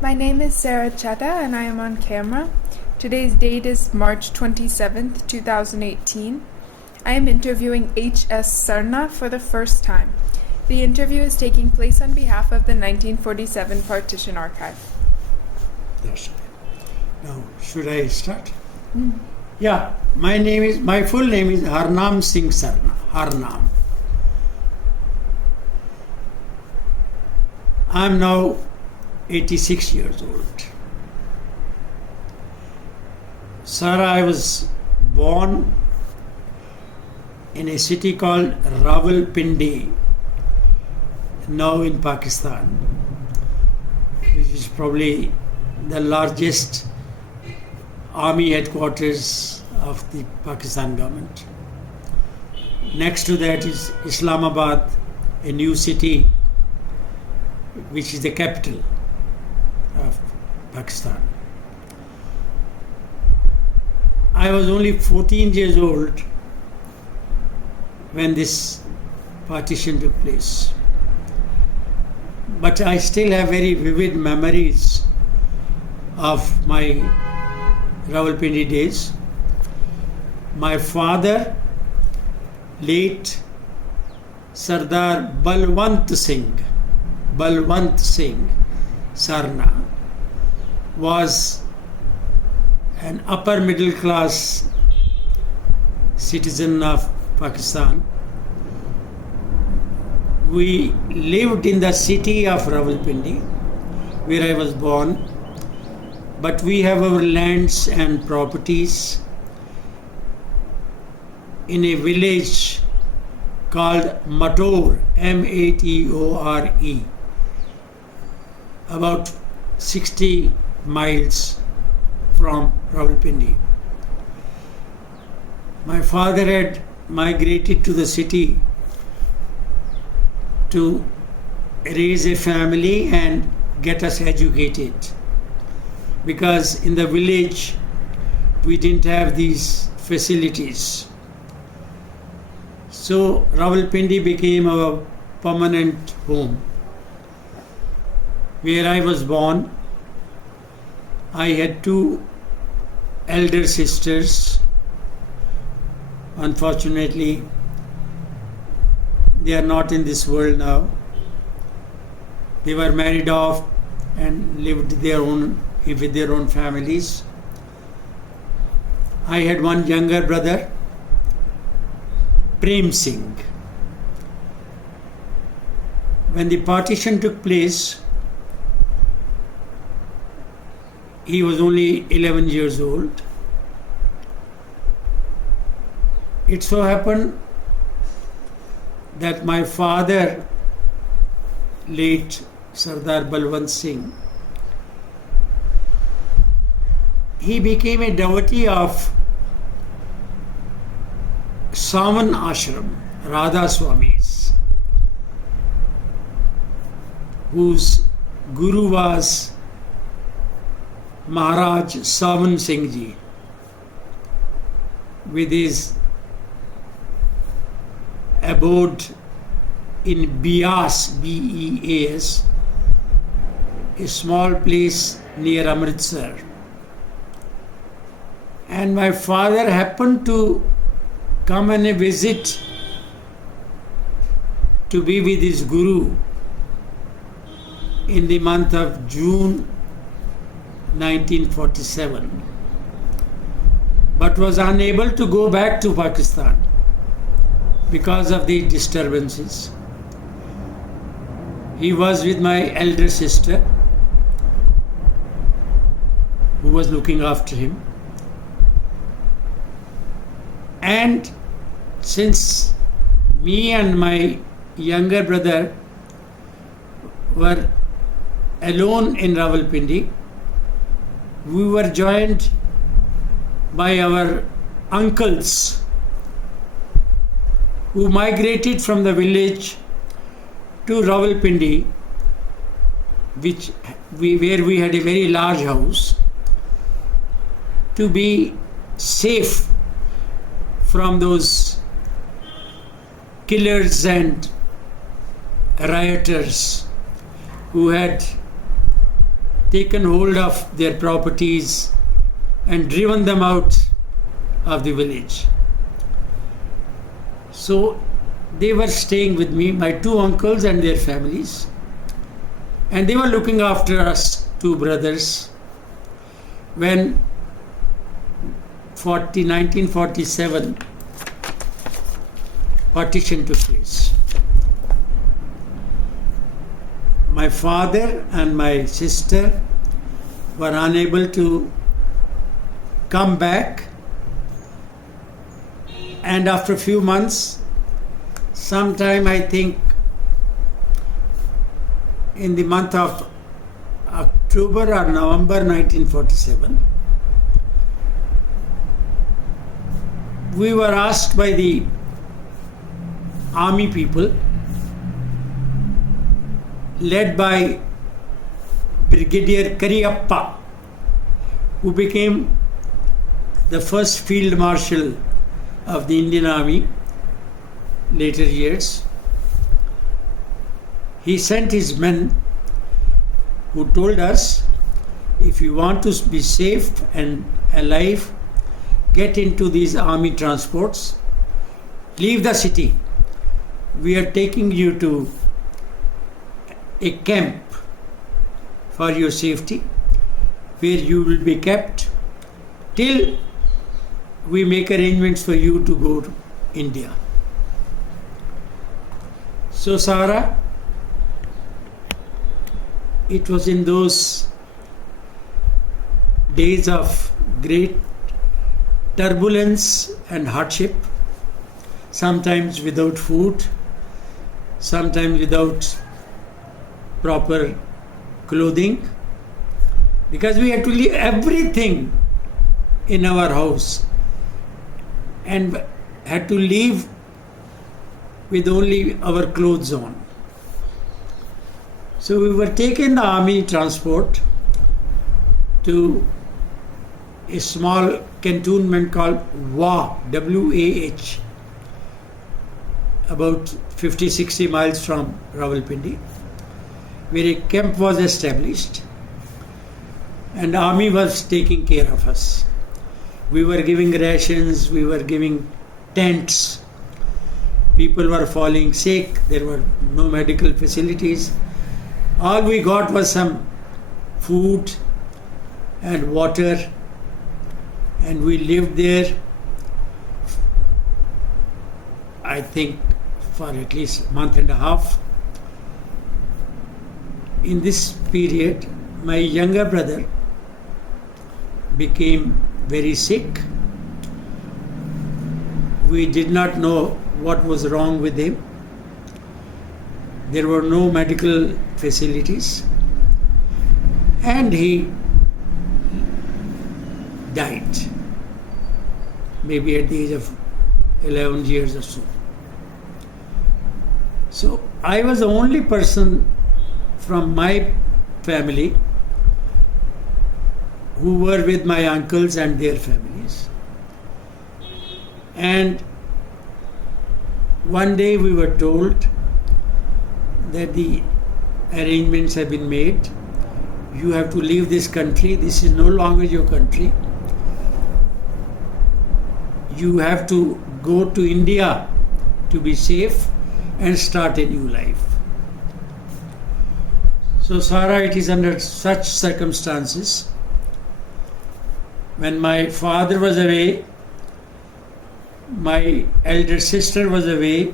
My name is Sarah Chetta and I am on camera. Today's date is March 27th, 2018. I am interviewing H.S. Serna for the first time. The interview is taking place on behalf of the 1947 Partition Archive. That's right. Now, should I start? Yeah, my full name is Harnam Singh Serna. Harnam. I am now 86 years old. Sir, I was born in a city called Rawalpindi, now in Pakistan, which is probably the largest army headquarters of the Pakistan government. Next to that is Islamabad, a new city, which is the capital of Pakistan. I was only 14 years old when this partition took place. But I still have very vivid memories of my Rawalpindi days. My father, late Sardar Balwant Singh Serna, was an upper middle class citizen of Pakistan. We lived in the city of Rawalpindi, where I was born, but we have our lands and properties in a village called Matore, Matore, about 60 miles from Rawalpindi. My father had migrated to the city to raise a family and get us educated, because in the village we didn't have these facilities. So Rawalpindi became our permanent home. Where I was born, I had two elder sisters. Unfortunately, they are not in this world now. They were married off and lived with their own families. I had one younger brother, Prem Singh. When the partition took place, he was only 11 years old. It so happened that my father, late Sardar Balwant Singh, he became a devotee of Saman Ashram, Radha Swamis, whose guru was Maharaj Saman Singh Ji, with his abode in Beas, Beas, a small place near Amritsar. And my father happened to come on a visit to be with his guru in the month of June 1947, but was unable to go back to Pakistan because of the disturbances. He was with my elder sister, who was looking after him. And since me and my younger brother were alone in Rawalpindi, we were joined by our uncles who migrated from the village to Rawalpindi, where we had a very large house, to be safe from those killers and rioters who had taken hold of their properties and driven them out of the village. So they were staying with me, my two uncles and their families, and they were looking after us two brothers. When 1947 partition took place, my father and my sister were unable to come back, and after a few months, sometime I think in the month of October or November 1947, we were asked by the army people, led by Brigadier Kariyappa, who became the first Field Marshal of the Indian Army later years. He sent his men, who told us, if you want to be safe and alive, get into these army transports, leave the city. We are taking you to a camp for your safety, where you will be kept till we make arrangements for you to go to India. So Sarah, it was in those days of great turbulence and hardship, sometimes without food, sometimes without proper clothing, because we had to leave everything in our house and had to leave with only our clothes on. So we were taken the army transport to a small cantonment called Wah, W-A-H, about 50-60 miles from Rawalpindi, where a camp was established and army was taking care of us. We were giving rations, we were giving tents. People were falling sick, there were no medical facilities. All we got was some food and water, and we lived there, I think, for at least a month and a half. In this period, my younger brother became very sick. We did not know what was wrong with him. There were no medical facilities, and he died, maybe at the age of 11 years or so. So I was the only person from my family who were with my uncles and their families. And one day we were told that the arrangements have been made. You have to leave this country. This is no longer your country. You have to go to India to be safe and start a new life. So Sarah, it is under such circumstances, when my father was away, my elder sister was away,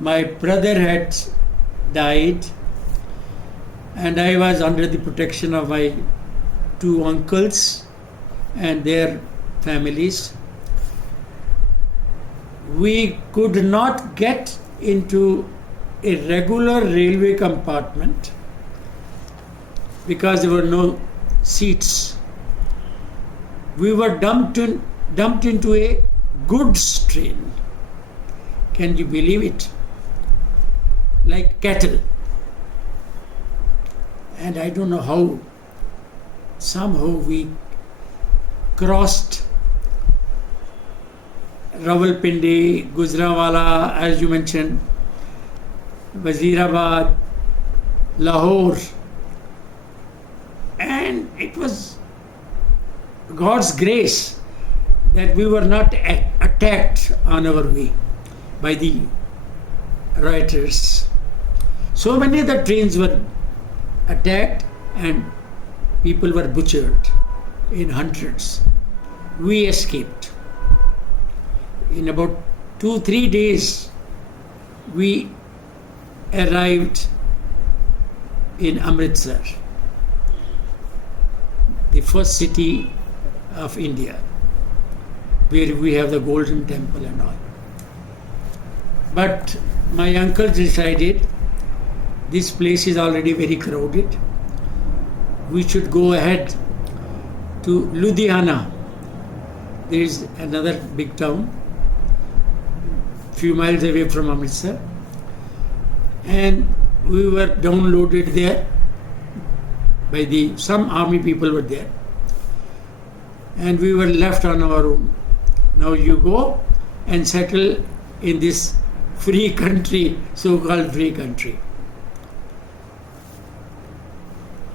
my brother had died, and I was under the protection of my two uncles and their families. We could not get into a regular railway compartment because there were no seats. We were dumped into a goods train. Can you believe it? Like cattle. And I don't know how, somehow we crossed Rawalpindi, Gujranwala, as you mentioned, Wazirabad, Lahore, it was God's grace that we were not attacked on our way by the rioters. So many of the trains were attacked and people were butchered in hundreds. We escaped. In about 2-3 days, we arrived in Amritsar, the first city of India, where we have the Golden Temple and all. But my uncle decided this place is already very crowded. We should go ahead to Ludhiana. There is another big town, few miles away from Amritsar, and we were downloaded there by some army people were there, and we were left on our own. Now you go and settle in this free country, so-called free country.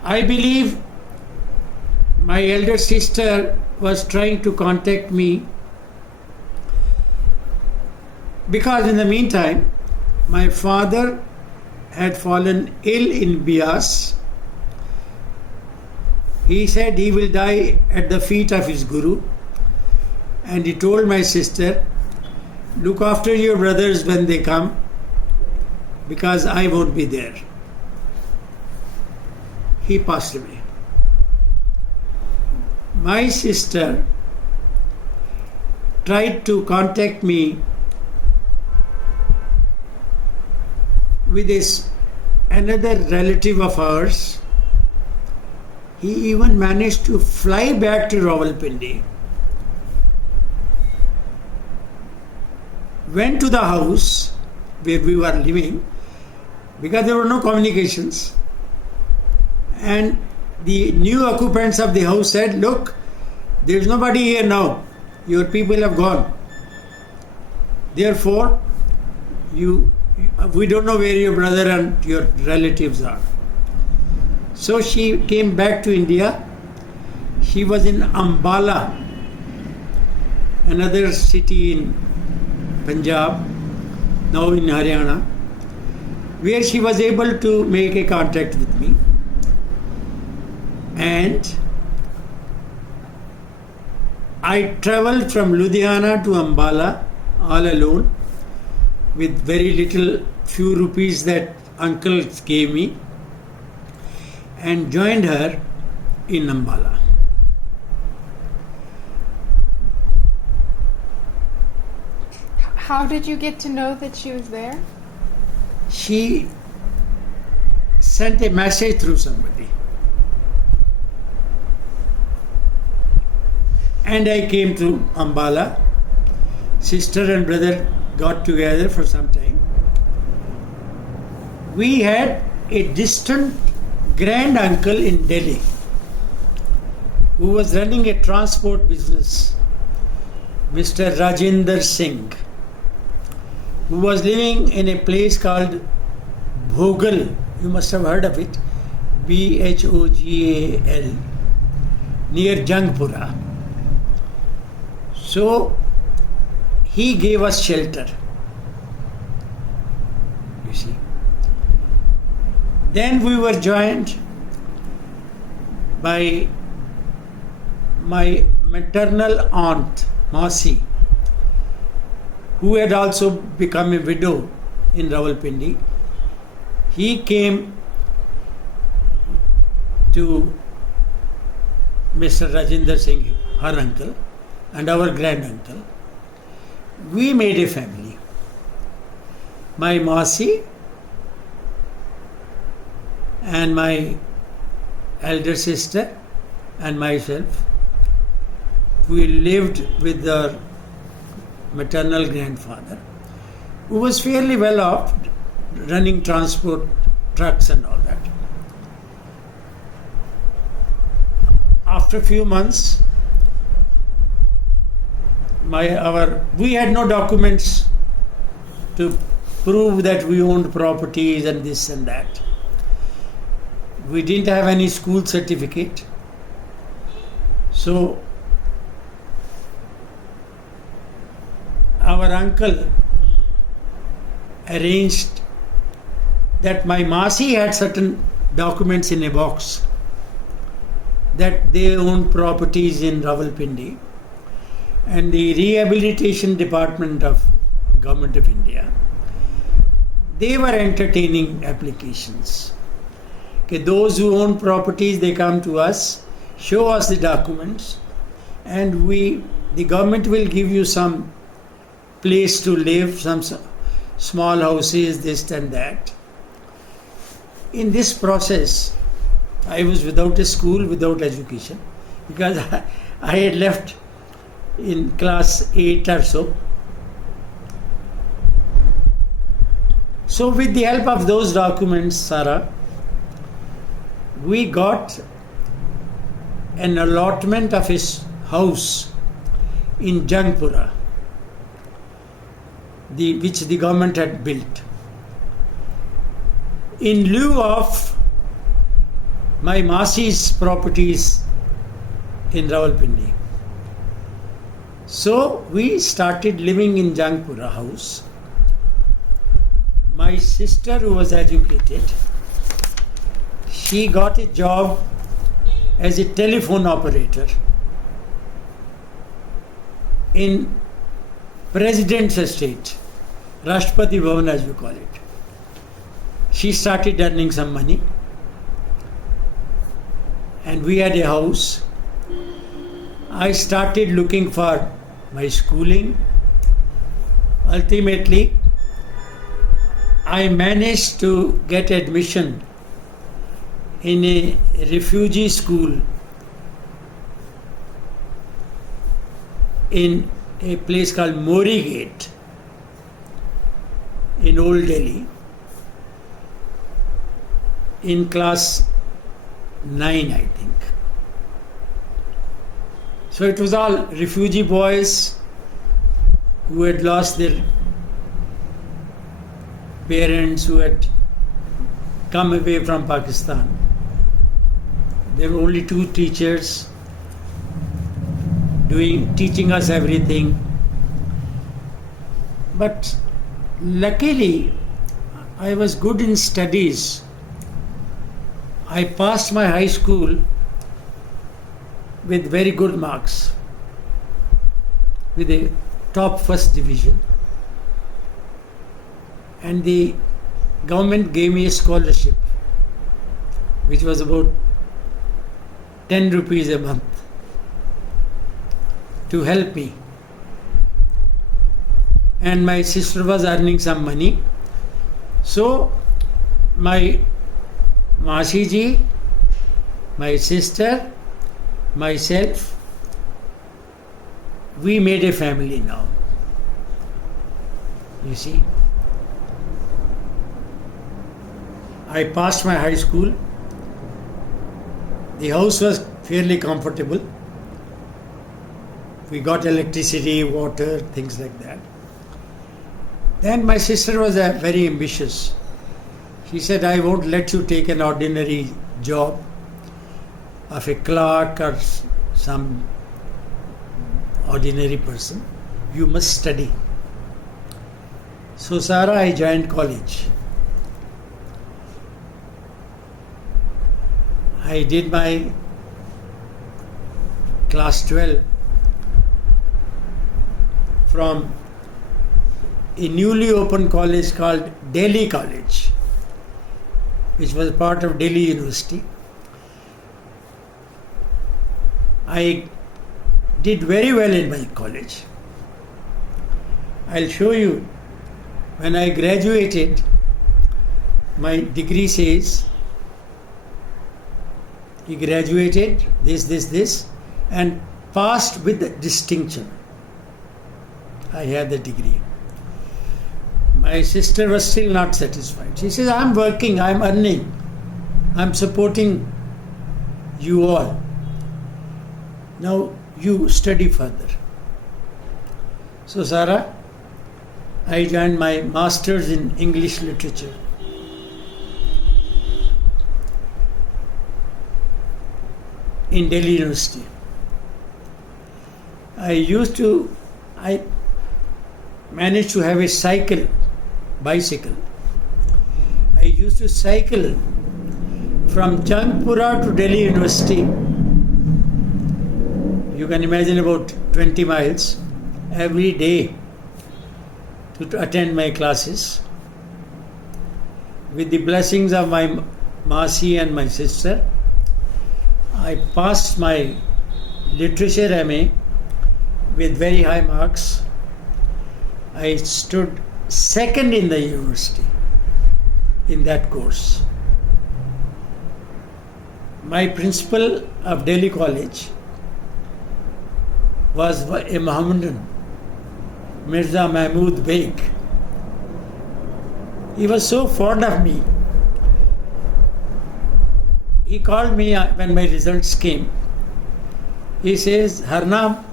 I believe my elder sister was trying to contact me because in the meantime my father had fallen ill in Bias. He said he will die at the feet of his Guru, and he told my sister, look after your brothers when they come because I won't be there. He passed away. My sister tried to contact me with another relative of ours. He even managed to fly back to Rawalpindi, went to the house where we were living because there were no communications, and the new occupants of the house said, look, there is nobody here now, your people have gone, therefore we don't know where your brother and your relatives are. So she came back to India. She was in Ambala, another city in Punjab, now in Haryana, where she was able to make a contact with me. And I traveled from Ludhiana to Ambala all alone with very little, few rupees that uncle gave me, and joined her in Ambala. How did you get to know that she was there? She sent a message through somebody. And I came to Ambala. Sister and brother got together for some time. We had a distant grand uncle in Delhi who was running a transport business, Mr. Rajendra Singh, who was living in a place called Bhogal. You must have heard of it, Bhogal, near Jangpura. So he gave us shelter, you see. Then we were joined by my maternal aunt, Masi, who had also become a widow in Rawalpindi. He came to Mr. Rajendra Singh, her uncle, and our grand uncle. We made a family. My Masi and my elder sister and myself, we lived with our maternal grandfather, who was fairly well off, running transport trucks and all that. After a few months, we had no documents to prove that we owned properties and this and that. We didn't have any school certificate. So our uncle arranged that my Masi had certain documents in a box that they owned properties in Rawalpindi, and the rehabilitation department of Government of India, they were entertaining applications. Okay, those who own properties, they come to us, show us the documents, and the government will give you some place to live, some small houses, this and that. In this process, I was without a school, without education, because I had left in class 8 or so. So with the help of those documents, Sarah, we got an allotment of his house in Jangpura, which the government had built, in lieu of my Masi's properties in Rawalpindi. So we started living in Jangpura house. My sister, who was educated, she got a job as a telephone operator in President's Estate, Rashtrapati Bhavan as we call it. She started earning some money, and we had a house. I started looking for my schooling. Ultimately, I managed to get admission in a refugee school in a place called Mori Gate in Old Delhi in class 9, I think. So it was all refugee boys who had lost their parents, who had come away from Pakistan. There were only 2 teachers teaching us everything. But luckily, I was good in studies. I passed my high school with very good marks, with a top first division. And the government gave me a scholarship, which was about 10 rupees a month, to help me. And my sister was earning some money. So my Masi ji, my sister, myself, we made a family now. You see, I passed my high school. The house was fairly comfortable. We got electricity, water, things like that. Then my sister was very ambitious. She said, I won't let you take an ordinary job of a clerk or some ordinary person. You must study. So Sarah, I joined college. I did my class 12 from a newly opened college called Delhi College, which was part of Delhi University. I did very well in my college. I'll show you. When I graduated, my degree says he graduated this and passed with distinction. I had the degree. My sister was still not satisfied. She says, I'm working, I'm earning, I'm supporting you all. Now you study further. So Sarah, I joined my master's in English literature. In Delhi University. I managed to have a bicycle. I used to cycle from Jangpura to Delhi University. You can imagine about 20 miles every day to attend my classes. With the blessings of my Masi and my sister, I passed my literature MA with very high marks. I stood second in the university in that course. My principal of Delhi College was a Mohammedan, Mirza Mahmud Beg. He was so fond of me. He called me when my results came. He says, Harnam,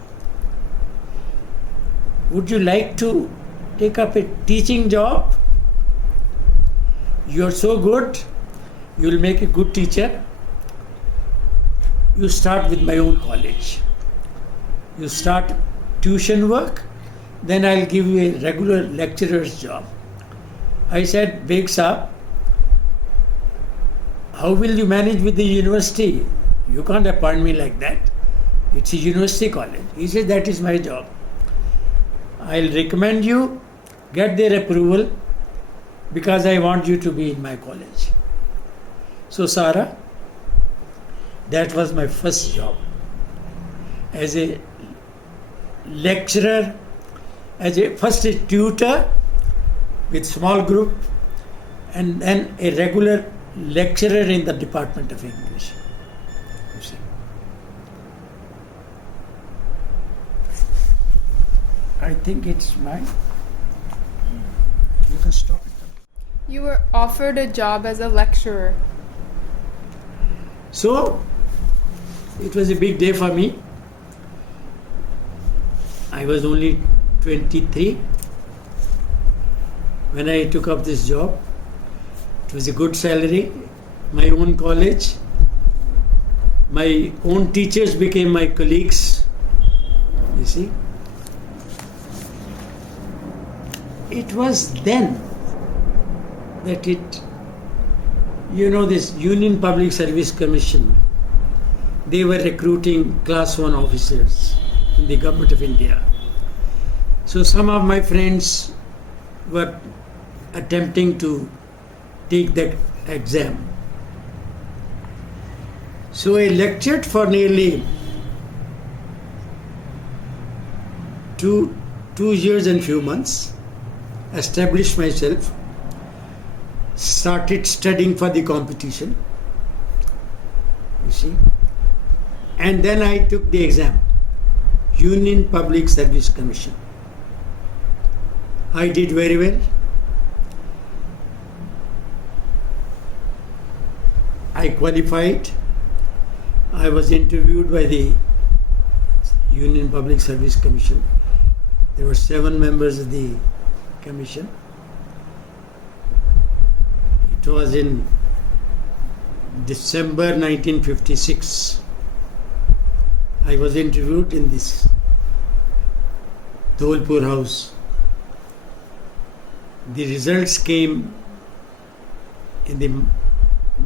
would you like to take up a teaching job? You're so good, you'll make a good teacher. You start with my own college. You start tuition work, then I'll give you a regular lecturer's job. I said, Beg Saab, how will you manage with the university? You can't appoint me like that. It's a university college. He said, that is my job. I'll recommend you, get their approval, because I want you to be in my college. So Sarah, that was my first job. As a lecturer, first a tutor with small group, and then a regular lecturer in the Department of English. You see. I think it's mine. You can stop it. You were offered a job as a lecturer. So, it was a big day for me. I was only 23 when I took up this job. It was a good salary, my own college. My own teachers became my colleagues. You see? It was then that this Union Public Service Commission, they were recruiting class 1 officers in the government of India. So some of my friends were attempting to take that exam. So I lectured for nearly two years and few months, established myself, started studying for the competition, you see, and then I took the exam, Union Public Service Commission. I did very well. I qualified. I was interviewed by the Union Public Service Commission. There were 7 members of the commission. It was in December 1956. I was interviewed in this Dholpur house. The results came in the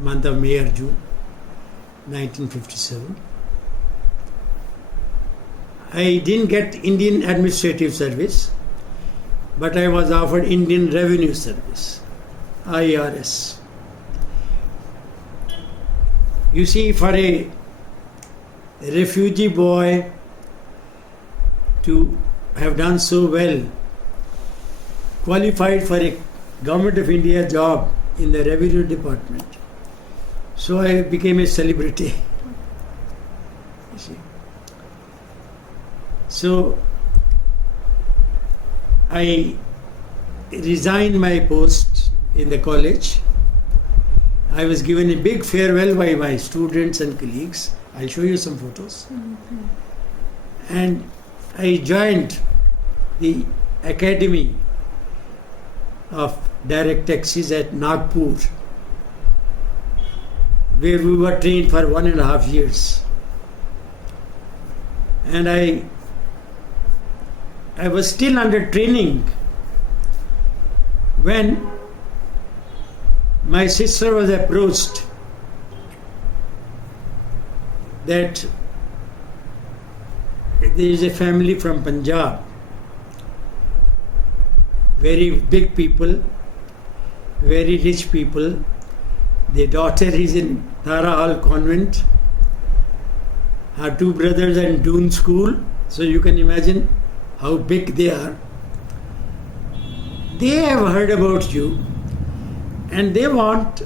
month of May or June 1957. I didn't get Indian Administrative Service, but I was offered Indian Revenue Service, IRS. You see, for a refugee boy to have done so well, qualified for a Government of India job in the Revenue Department, so I became a celebrity. You see. So I resigned my post in the college. I was given a big farewell by my students and colleagues. I'll show you some photos. Mm-hmm. And I joined the Academy of Direct Taxis at Nagpur, where we were trained for 1.5 years. And I I was still under training when my sister was approached that there is a family from Punjab, very big people, very rich people. Their daughter is in Tara Hall Convent. Her two brothers are in Doon School. So you can imagine how big they are. They have heard about you and they want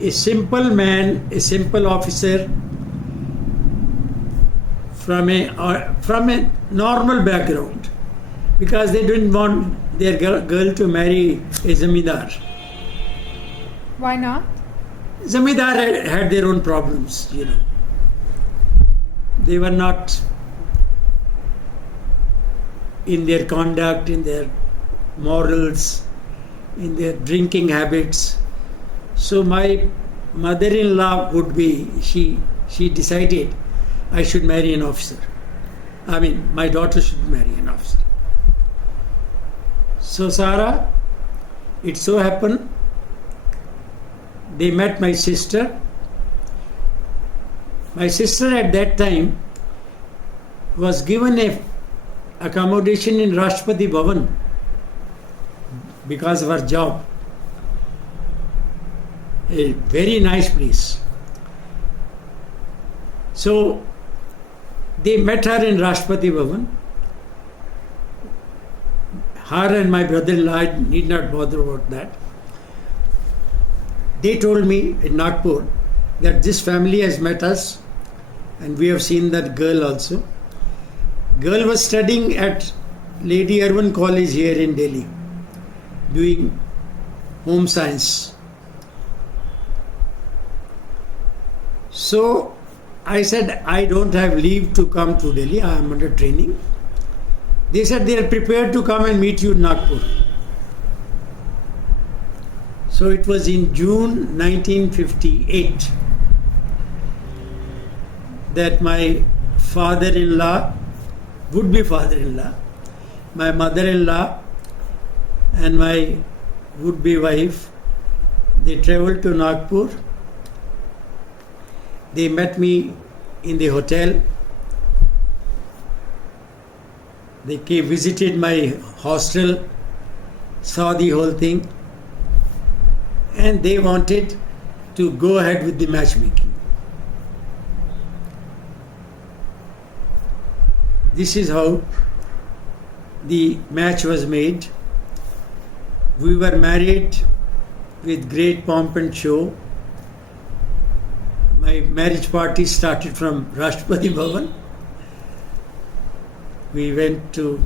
a simple man, a simple officer from a normal background, because they didn't want their girl to marry a zamindar. Why not? Zamindar had their own problems, you know. They were not in their conduct, in their morals, in their drinking habits. So my mother-in-law would be, she decided I should marry an officer. I mean, my daughter should marry an officer. So Sarah, it so happened, they met my sister. My sister at that time was given a accommodation in Rashtrapati Bhavan because of her job. A very nice place. So they met her in Rashtrapati Bhavan. Her and my brother-in-law, I need not bother about that. They told me in Nagpur that this family has met us and we have seen that girl also. Girl was studying at Lady Irwin College here in Delhi, doing home science. So I said, I don't have leave to come to Delhi, I am under training. They said they are prepared to come and meet you in Nagpur. So it was in June 1958 that my father-in-law, would-be father-in-law, my mother-in-law and my would-be wife, they travelled to Nagpur. They met me in the hotel. They visited my hostel, saw the whole thing, and they wanted to go ahead with the matchmaking. This is how the match was made. We were married with great pomp and show. My marriage party started from Rashtrapati Bhavan. We went to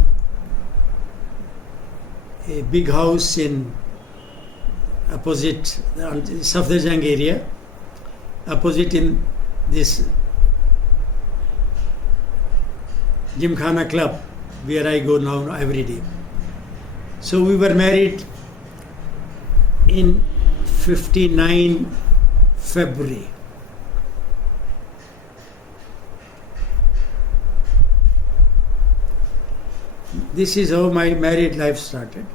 a big house in opposite Safdarjung area, opposite in this Gymkhana club where I go now every day. So we were married in 59 February. This is how my married life started.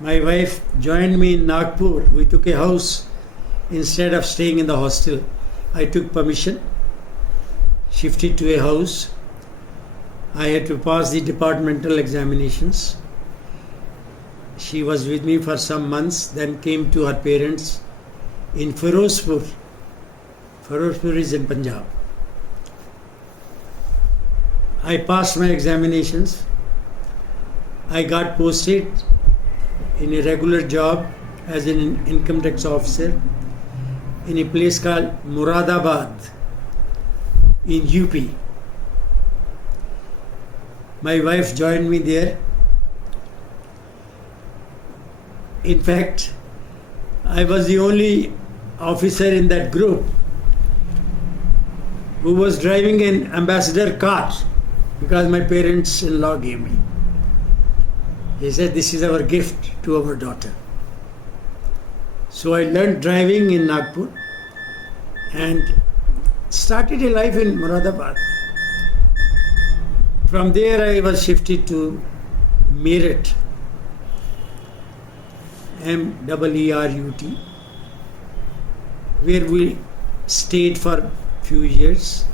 My wife joined me in Nagpur. We took a house instead of staying in the hostel. I took permission, shifted to a house. I had to pass the departmental examinations. She was with me for some months, then came to her parents in Firozpur. Firozpur is in Punjab. I passed my examinations. I got posted in a regular job as an income tax officer in a place called Muradabad in UP. My wife joined me there. In fact, I was the only officer in that group who was driving an ambassador car because my parents-in-law gave me. He said, this is our gift to our daughter. So I learned driving in Nagpur and started a life in Muradabad. From there I was shifted to Meerut, Meerut, where we stayed for few years.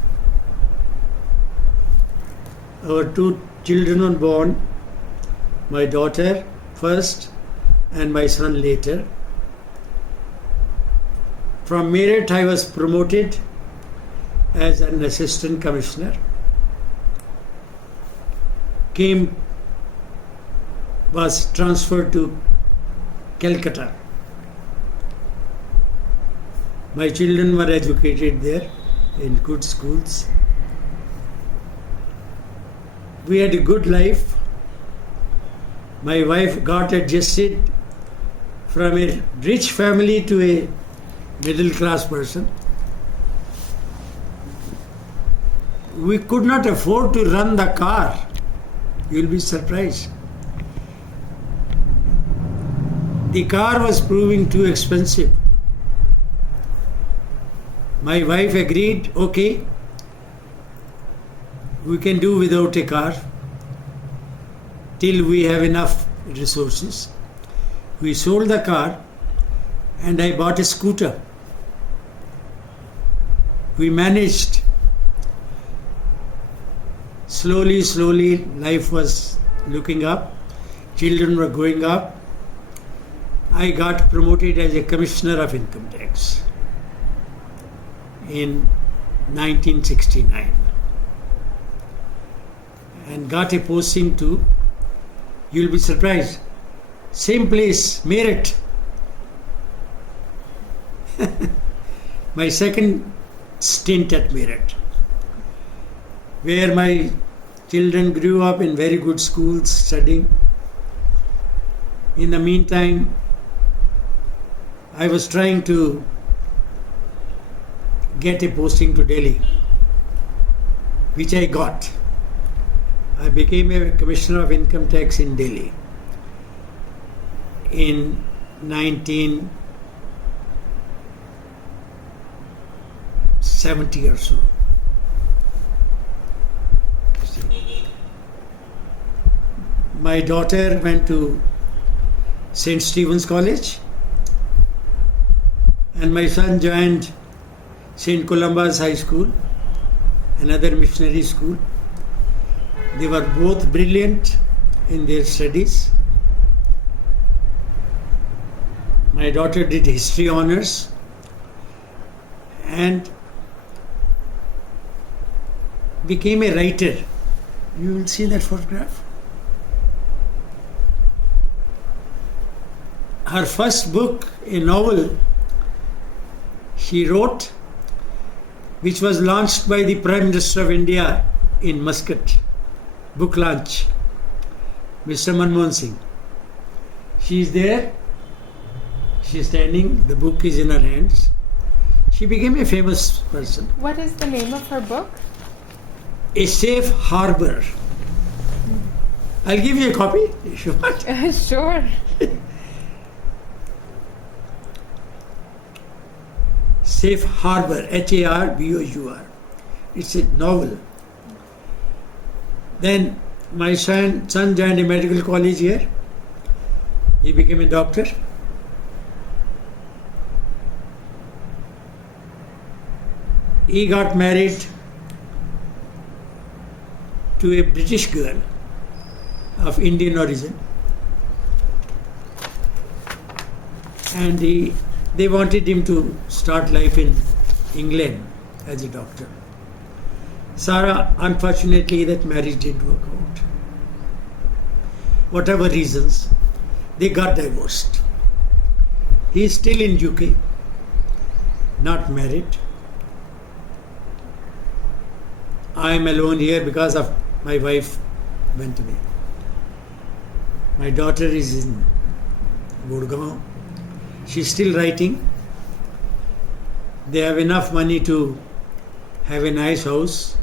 Our two children were born, my daughter first and my son later. From Meerut I was promoted as an assistant commissioner. Was transferred to Calcutta. My children were educated there in good schools. We had a good life. My wife got adjusted from a rich family to a middle class person. We could not afford to run the car. You'll be surprised. The car was proving too expensive. My wife agreed, okay, we can do without a car till we have enough resources. We sold the car and I bought a scooter. We managed. Slowly, life was looking up. Children were growing up. I got promoted as a Commissioner of Income Tax in 1969 and got a posting to, you'll be surprised, same place, Meerut. My second stint at Meerut, where my children grew up in very good schools studying. In the meantime, I was trying to get a posting to Delhi, which I got. I became a Commissioner of Income Tax in Delhi in 1970 or so. My daughter went to St. Stephen's College and my son joined St. Columba's High School, another missionary school. They were both brilliant in their studies. My daughter did history honors and became a writer. You will see that photograph. Her first book, a novel, she wrote, which was launched by the Prime Minister of India in Muscat, book launch, Mr. Manmohan Singh. She is there, she is standing, the book is in her hands. She became a famous person. What is the name of her book? A Safe Harbor. I'll give you a copy if you want. Sure. Safe Harbor, Harbor. It's a novel. Then my son joined a medical college here. He became a doctor. He got married to a British girl of Indian origin. And they wanted him to start life in England as a doctor. Sarah, unfortunately, that marriage didn't work out. Whatever reasons, they got divorced. He is still in UK, not married. I am alone here because of my wife went away. My daughter is in Gurgaon. She's still writing. They have enough money to have a nice house.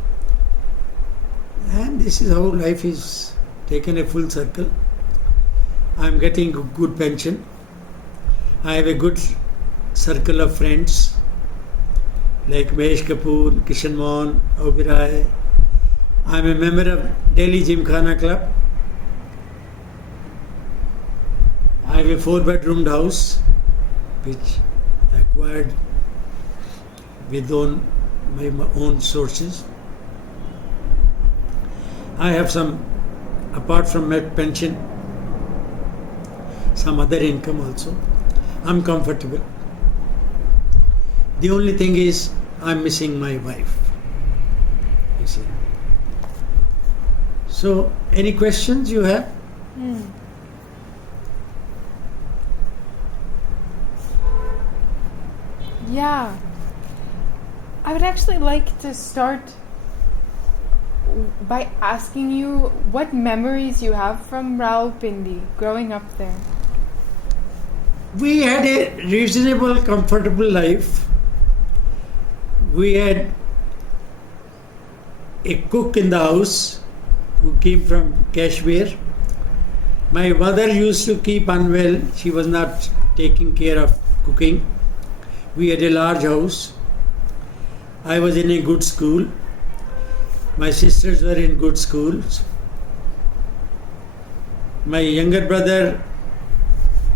And this is how life is taken a full circle. I'm getting a good pension. I have a good circle of friends like Mahesh Kapoor, Kishan Mohan, Oberoi. I'm a member of Delhi Gymkhana Club. I have a 4-bedroomed house which I acquired with my own sources. I have some, apart from my pension, some other income also. I'm comfortable. The only thing is I'm missing my wife. You see. So, any questions you have? Yeah. I would actually like to start by asking you what memories you have from Rawalpindi, growing up there. We had a reasonable, comfortable life. We had a cook in the house who came from Kashmir. My mother used to keep unwell. She was not taking care of cooking. We had a large house. I was in a good school. My sisters were in good schools. My younger brother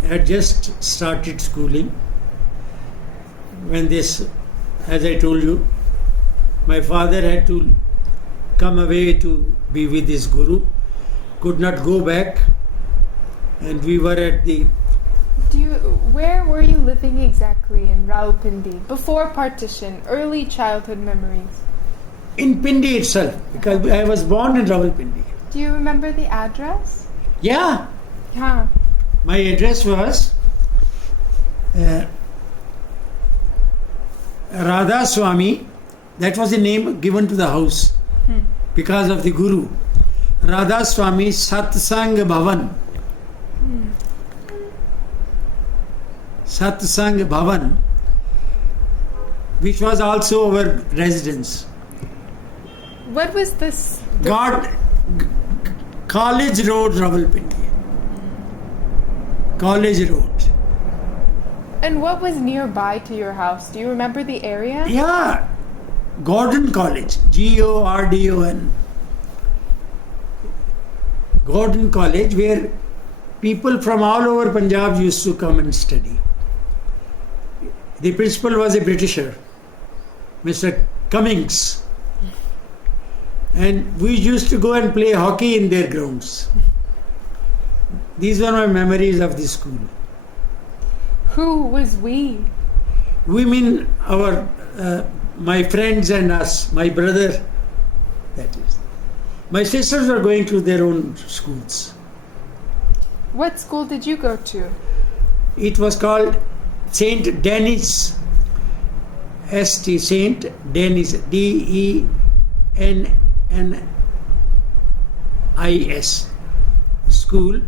had just started schooling when this, as I told you, my father had to come away to be with his guru, could not go back, and we were at the... Where were you living exactly in Rawalpindi before partition? Early childhood memories. In Pindi itself, because I was born in Rawalpindi. Do you remember the address? Yeah. Yeah. My address was Radha Swami. That was the name given to the house because of the Guru. Radha Swami Satsang Bhavan. Satsang Bhavan, which was also our residence. What was this? College Road, Rawalpindi. College Road. And what was nearby to your house? Do you remember the area? Yeah, Gordon College, Gordon. Gordon College, where people from all over Punjab used to come and study. The principal was a Britisher, Mr. Cummings. And we used to go and play hockey in their grounds. These were my memories of the school. Who was we? We mean my friends and us, my brother, that is. My sisters were going to their own schools. What school did you go to? It was called Saint Denis, Saint Denis, Dennis School,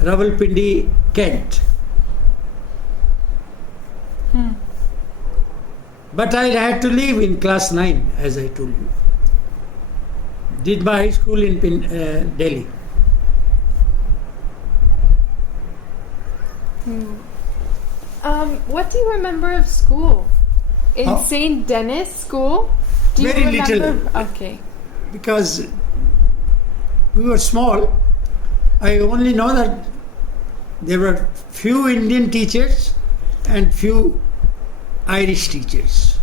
Rawalpindi, Kent. But I had to leave in class 9, as I told you. Did my high school in Delhi. What do you remember of school? In St. Denis School? Do you Very remember? little. Okay. Because we were small, I only know that there were few Indian teachers and few Irish teachers.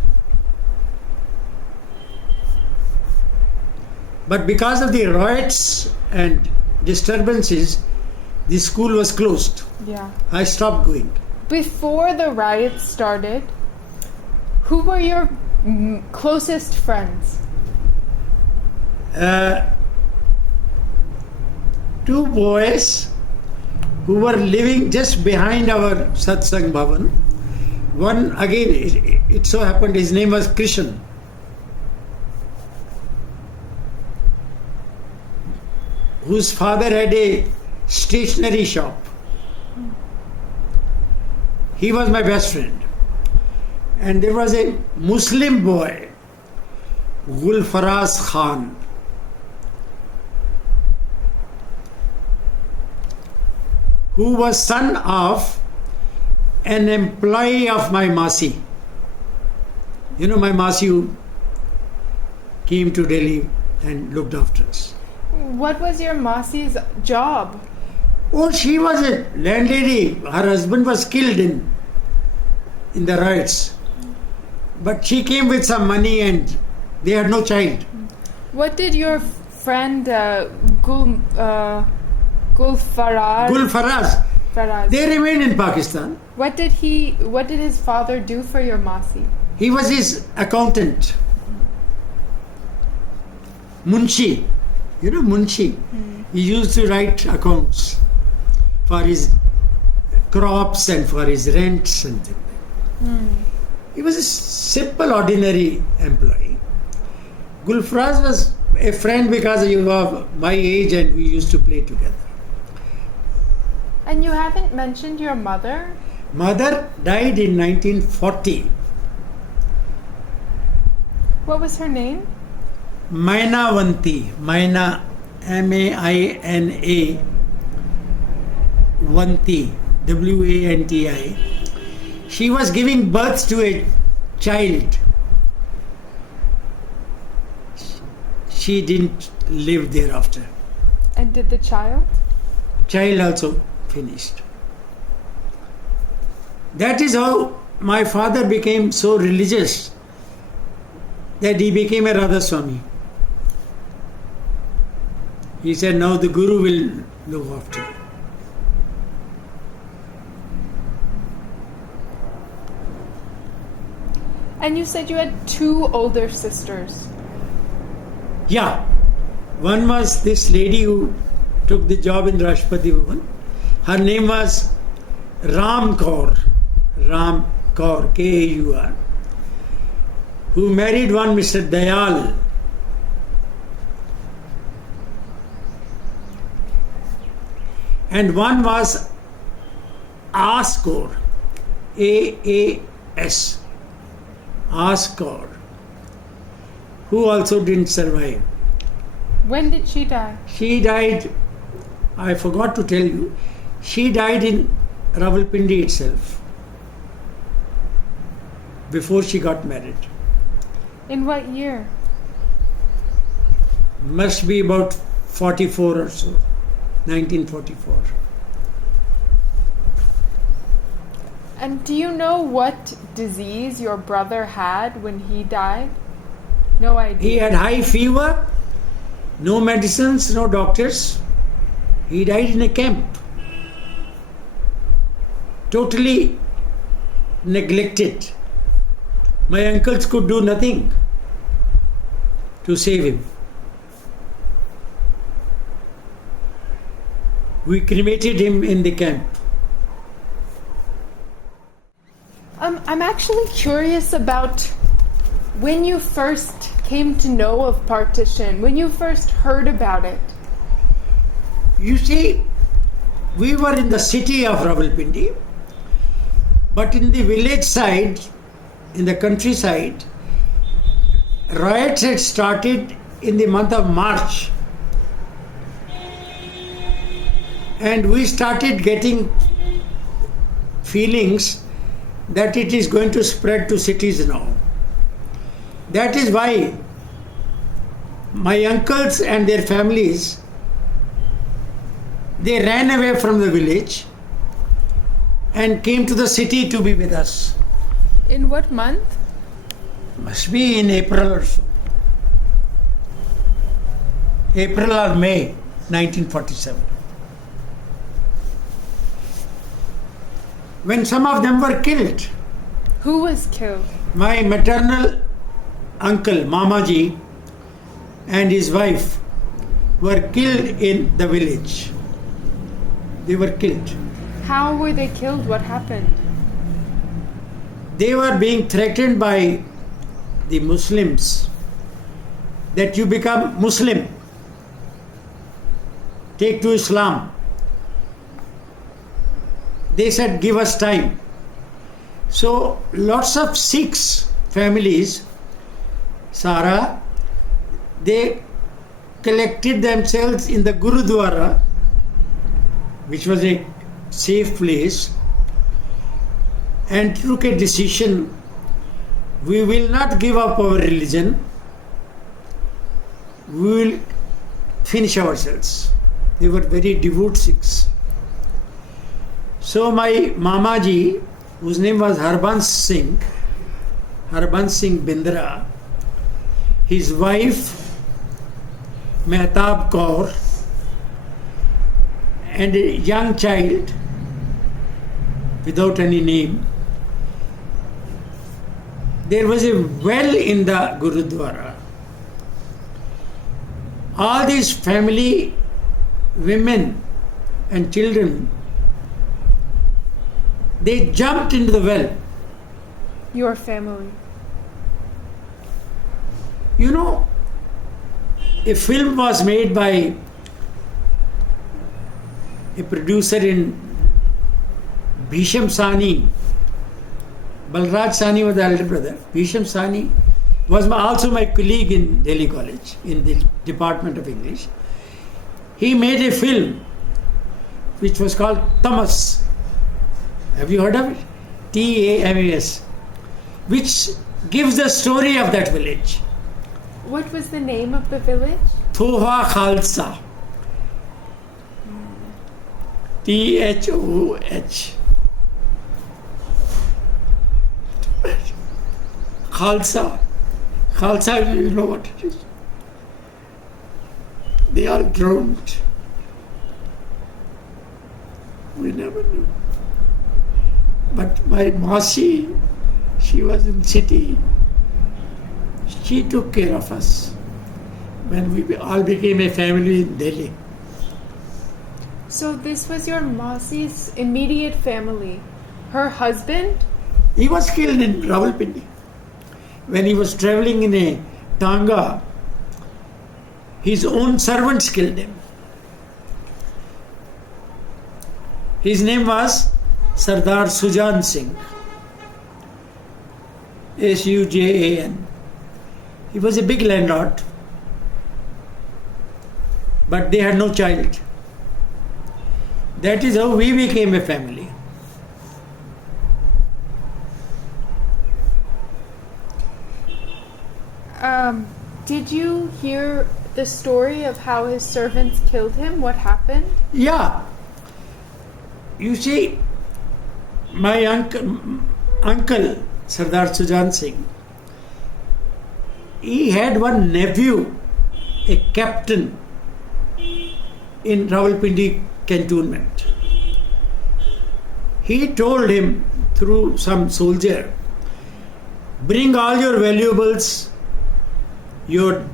But because of the riots and disturbances, the school was closed. Yeah. I stopped going. Before the riots started, who were your closest friends? Two boys who were living just behind our Satsang Bhavan. One, again, it so happened his name was Krishan. Whose father had a stationery shop. He was my best friend. And there was a Muslim boy, Gulfaraz Khan. Who was son of an employee of my Masi. You know my Masi who came to Delhi and looked after us. What was your Masi's job? Oh, she was a landlady. Her husband was killed in the riots. But she came with some money and they had no child. What did your friend Gulfaraz? Faraz, they remained in Pakistan. What did his father do for your Masi? He was his accountant. Munshi. You know Munshi? He used to write accounts for his crops and for his rents and things. He was a simple, ordinary employee. Gulfaraz was a friend because you were my age and we used to play together. And you haven't mentioned your mother? Mother died in 1940. What was her name? Mainavanti. Maina, Maina, Vanti, Wanti. She was giving birth to a child. She didn't live thereafter. And did the child? Child also finished. That is how my father became so religious that he became a Radha Swami. He said, now the Guru will look after you. And you said you had 2 older sisters. Yeah. One was this lady who took the job in Rashtrapati Bhavan. Her name was Ram Kaur, Kaur, who married one Mr. Dayal. And one was Aas Kaur, Aas, Aas Kaur, who also didn't survive. When did she die? She died, I forgot to tell you, she died in Rawalpindi itself before she got married. In what year? Must be about 44 or so, 1944. And do you know what disease your brother had when he died? No idea. He had high fever, no medicines, no doctors. He died in a camp. Totally neglected. My uncles could do nothing to save him. We cremated him in the camp. I'm actually curious about when you first came to know of partition, when you first heard about it. You see, we were in the city of Rawalpindi, but in the village side, in the countryside, riots had started in the month of March. And we started getting feelings that it is going to spread to cities now. That is why my uncles and their families, they ran away from the village and came to the city to be with us. In what month? Must be in April or so. April or May 1947. When some of them were killed. Who was killed? My maternal uncle, Mamaji, and his wife were killed in the village. They were killed. How were they killed? What happened? They were being threatened by the Muslims that you become Muslim, take to Islam. They said, give us time. So lots of Sikhs families, Sara, they collected themselves in the Gurudwara, which was a safe place, and took a decision, we will not give up our religion, we will finish ourselves. They were very devout Sikhs. So my Mamaji, whose name was Harbans Singh Bindra, his wife Mehtab Kaur, and a young child without any name. There was a well in the Gurudwara. All these family, women and children, they jumped into the well. Your family. You know, a film was made by a producer in Bhisham Sani. Balraj Sani was the elder brother. Bhisham Sani was also my colleague in Delhi College, in the Department of English. He made a film which was called Tamas. Have you heard of it? Tamas. Which gives the story of that village. What was the name of the village? Thoha Khalsa. Thoh. Khalsa. Khalsa, you know what it is. They are drowned. We never knew. But my Masi, she was in city. She took care of us when we all became a family in Delhi. So this was your Mausi's immediate family. Her husband? He was killed in Rawalpindi. When he was traveling in a tanga, his own servants killed him. His name was Sardar Sujan Singh. Sujan. He was a big landlord, but they had no child. That is how we became a family. Did you hear the story of how his servants killed him? What happened? Yeah. You see, my uncle Sardar Sujan Singh, he had one nephew, a captain in Rawalpindi cantonment. He told him through some soldier, bring all your valuables, your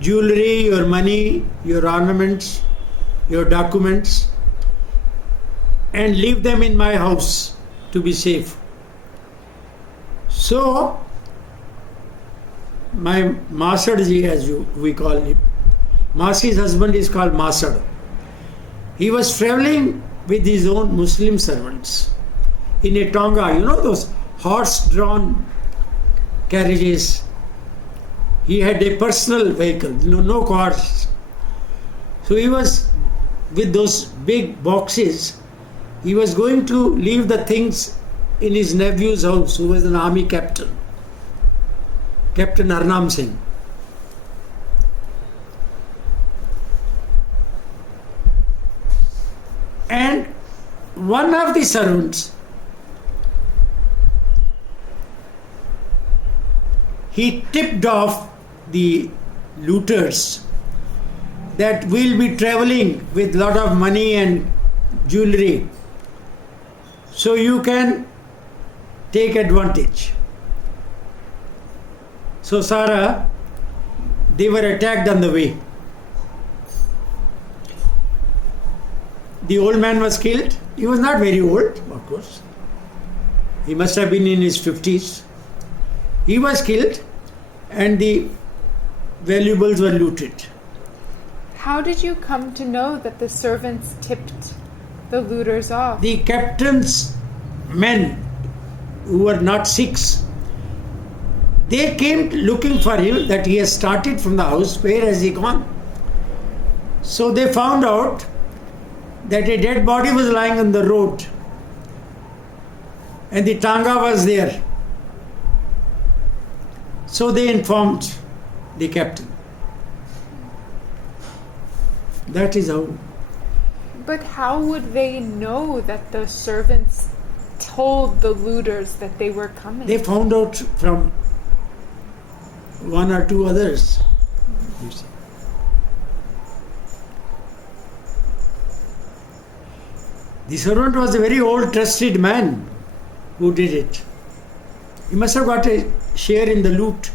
jewelry, your money, your ornaments, your documents, and leave them in my house to be safe. So, my Masarji, as we call him, Masi's husband is called Masad. He was traveling with his own Muslim servants in a tonga, you know those horse-drawn carriages. He had a personal vehicle, no cars. So he was with those big boxes. He was going to leave the things in his nephew's house, who was an army captain, Captain Harnam Singh. And one of the servants, he tipped off the looters that we'll be traveling with lot of money and jewelry, so you can take advantage. So Sara, they were attacked on the way. The old man was killed. He was not very old, of course. He must have been in his 50s. He was killed and the valuables were looted. How did you come to know that the servants tipped the looters off? The captain's men, who were not Sikhs, they came looking for him, that he has started from the house. Where has he gone? So they found out that a dead body was lying on the road and the tanga was there. So they informed the captain. That is how. But how would they know that the servants told the looters that they were coming? They found out from one or two others. You see. The servant was a very old, trusted man who did it. He must have got a share in the loot.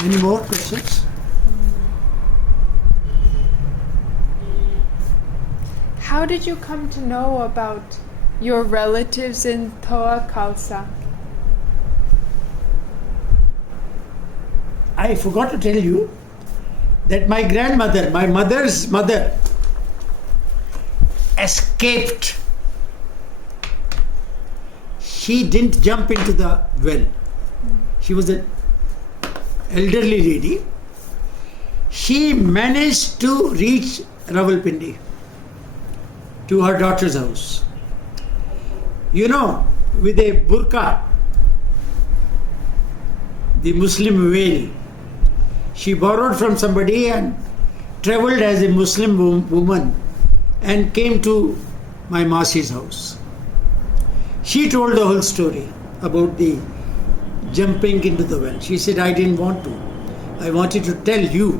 Any more questions? How did you come to know about your relatives in Toa Khalsa? I forgot to tell you that my grandmother, my mother's mother, escaped. She didn't jump into the well. She was an elderly lady. She managed to reach Rawalpindi to her daughter's house. You know, with a burqa, the Muslim veil, she borrowed from somebody and traveled as a Muslim woman and came to my Masi's house. She told the whole story about the jumping into the well. She said, I didn't want to. I wanted to tell you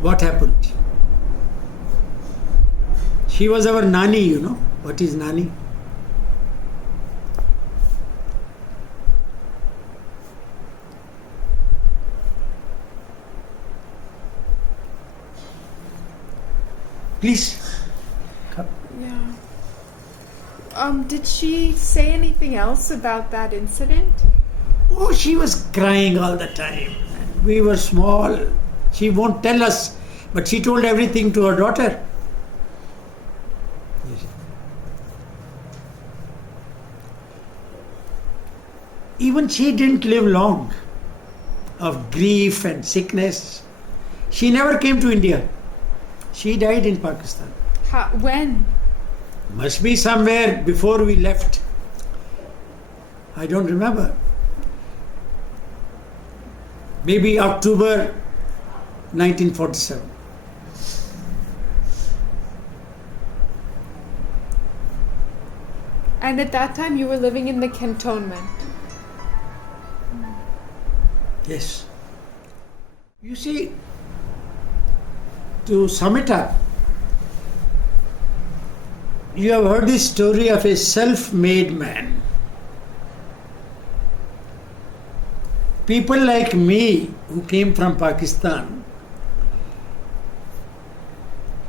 what happened. She was our nani, you know. What is nani? Please. Yeah. Did she say anything else about that incident? Oh, she was crying all the time. We were small. She won't tell us, but she told everything to her daughter. Even she didn't live long of grief and sickness. She never came to India. She died in Pakistan. When? Must be somewhere before we left. I don't remember. Maybe October 1947. And at that time you were living in the cantonment. Yes. You see, to sum it up, you have heard the story of a self-made man. People like me who came from Pakistan,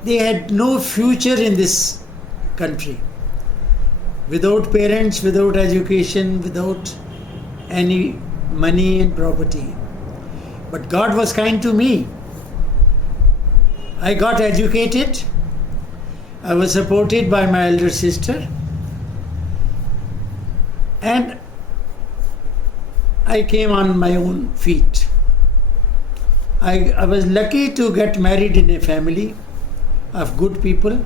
they had no future in this country. Without parents, without education, without any money and property. But God was kind to me. I got educated. I was supported by my elder sister. And I came on my own feet. I was lucky to get married in a family of good people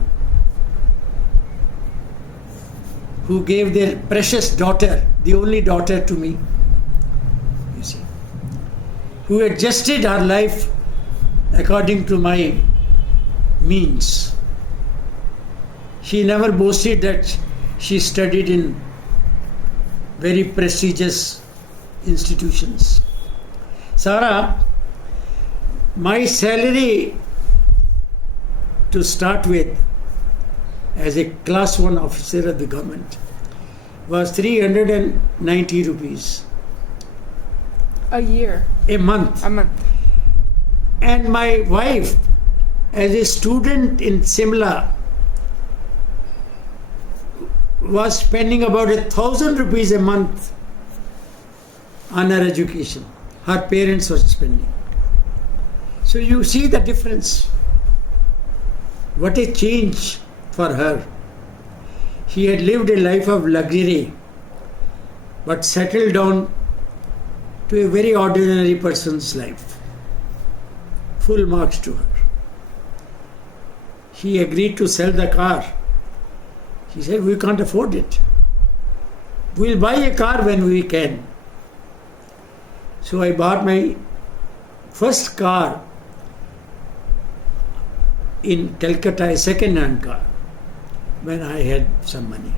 who gave their precious daughter, the only daughter to me, you see, who adjusted her life according to my means. She never boasted that she studied in very prestigious institutions. Sarah, my salary to start with as a class 1 officer of the government was 390 rupees. A year. A month. A month. And my wife, as a student in Simla, was spending about 1,000 rupees a month on her education. Her parents were spending. So you see the difference. What a change for her. She had lived a life of luxury, but settled down to a very ordinary person's life. Full marks to her. He agreed to sell the car. She said, we can't afford it. We'll buy a car when we can. So I bought my first car in Calcutta, a second-hand car, when I had some money,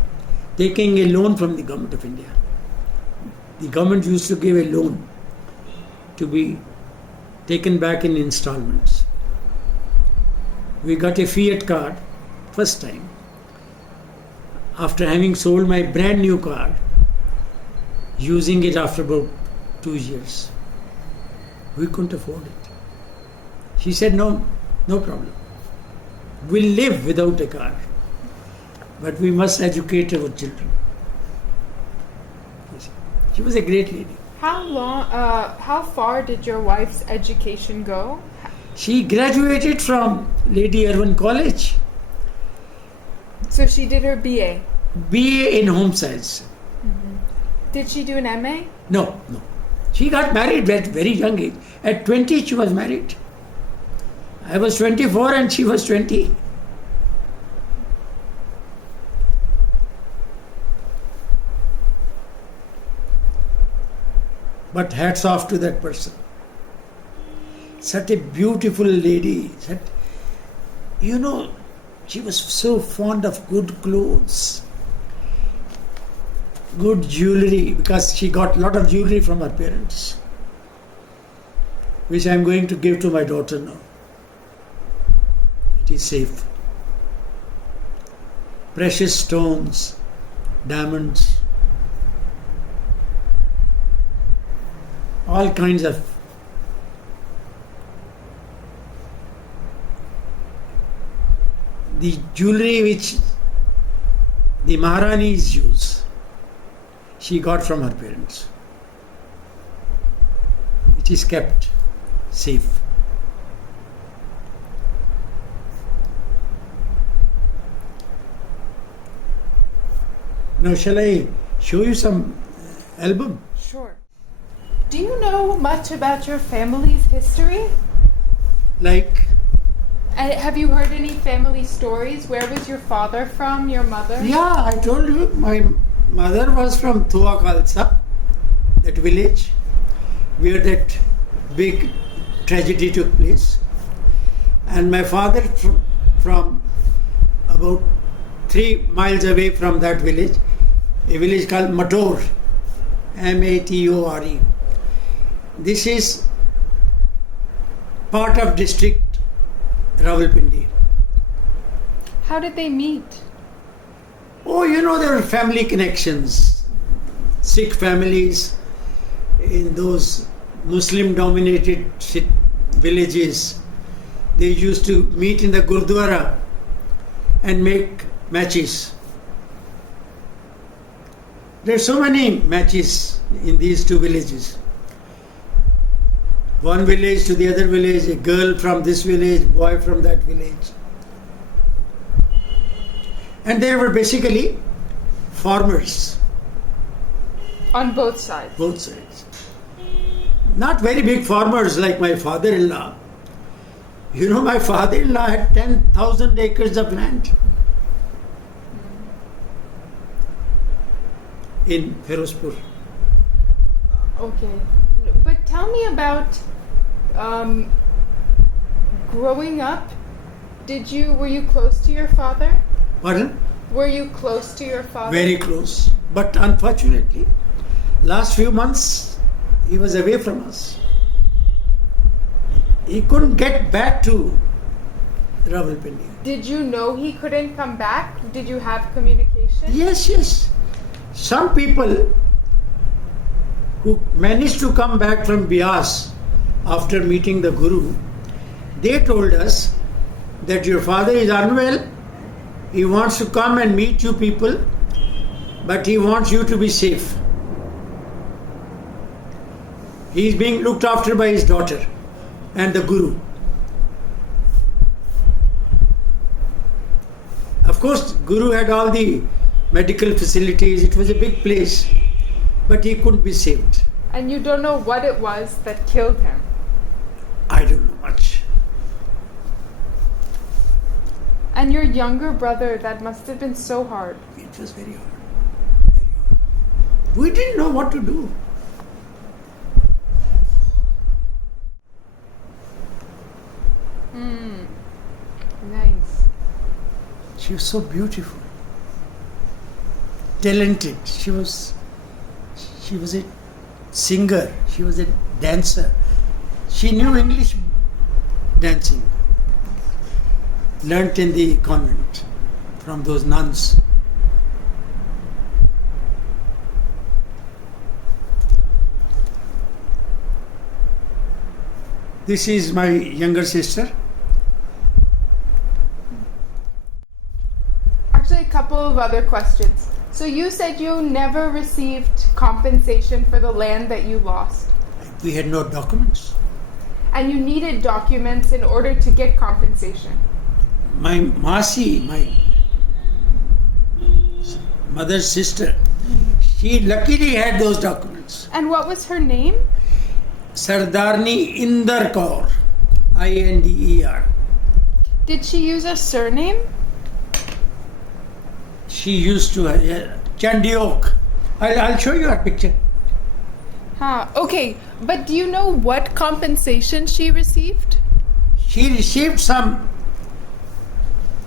taking a loan from the government of India. The government used to give a loan to be taken back in installments. We got a Fiat car first time. After having sold my brand new car, using it after about 2 years, we couldn't afford it. She said, no problem. We'll live without a car, but we must educate our children. She was a great lady. How far did your wife's education go? She graduated from Lady Irwin College. So she did her BA. BA in Home Science. Did she do an MA? No. She got married at very young age. At 20 she was married. I was 24 and she was 20. But hats off to that person. Such a beautiful lady. She was so fond of good clothes, good jewelry, because she got a lot of jewelry from her parents, which I am going to give to my daughter now. It is safe. Precious stones, diamonds, all kinds of the jewelry which the Maharanis use, she got from her parents, which is kept safe. Now, shall I show you some album? Sure. Do you know much about your family's history? Like? Have you heard any family stories? Where was your father from, your mother? Yeah, I told you, my mother was from Tua Khalsa, that village where that big tragedy took place. And my father from about 3 miles away from that village, a village called Matore, Matore. This is part of district Rawalpindi. How did they meet? Oh, there were family connections. Sikh families in those Muslim-dominated villages, they used to meet in the Gurdwara and make matches. There are so many matches in these 2 villages. One village to the other village, a girl from this village, boy from that village. And they were basically farmers. On both sides? Both sides. Not very big farmers like my father-in-law. My father-in-law had 10,000 acres of land in Ferozpur. Okay. But tell me about growing up. Were you close to your father? Pardon? Were you close to your father? Very close. But unfortunately, last few months, he was away from us. He couldn't get back to Rawalpindi. Did you know he couldn't come back? Did you have communication? Yes. Some people who managed to come back from Bias after meeting the Guru, they told us that your father is unwell, he wants to come and meet you people, but he wants you to be safe. He is being looked after by his daughter and the Guru. Of course, Guru had all the medical facilities, it was a big place, but he couldn't be saved. And you don't know what it was that killed him? I don't know much. And your younger brother, that must have been so hard. It was very hard. Very hard. We didn't know what to do. Nice. She was so beautiful, talented. She was a singer. She was a dancer. She knew English dancing. Learnt in the convent from those nuns. This is my younger sister. Actually, a couple of other questions. So you said you never received compensation for the land that you lost. We had no documents. And you needed documents in order to get compensation. My Masi, my mother's sister, she luckily had those documents. And what was her name? Sardarni Inder Kaur, Inder. Did she use a surname? She used to Chandiok. I'll show you a picture. Okay, but do you know what compensation she received? She received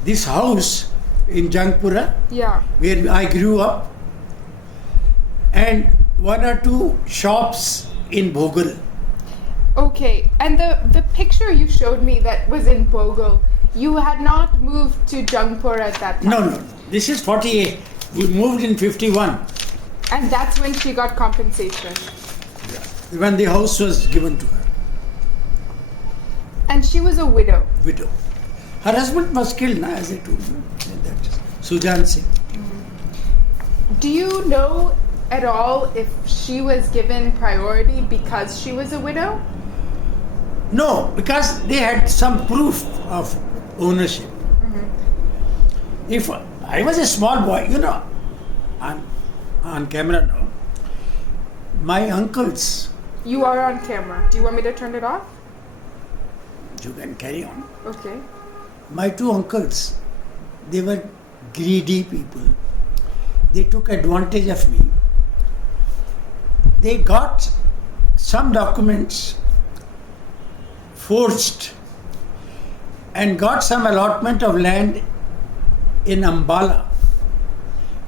this house in Jangpura, Yeah. where I grew up, and one or two shops in Bhogal. Okay, and the picture you showed me that was in Bogle, you had not moved to Jangpur at that time. No. This is 48. We moved in 51. And that's when she got compensation. When the house was given to her. And she was a widow. Widow. Her husband was killed, as I told you. Sujan Singh. Do you know at all if she was given priority because she was a widow? No, because they had some proof of ownership. If I was a small boy, I'm on camera now. My uncles, You are on camera. Do you want me to turn it off? you can carry on. Okay. My two uncles, they were greedy people. They took advantage of me. They got some documents forged and got some allotment of land in Ambala,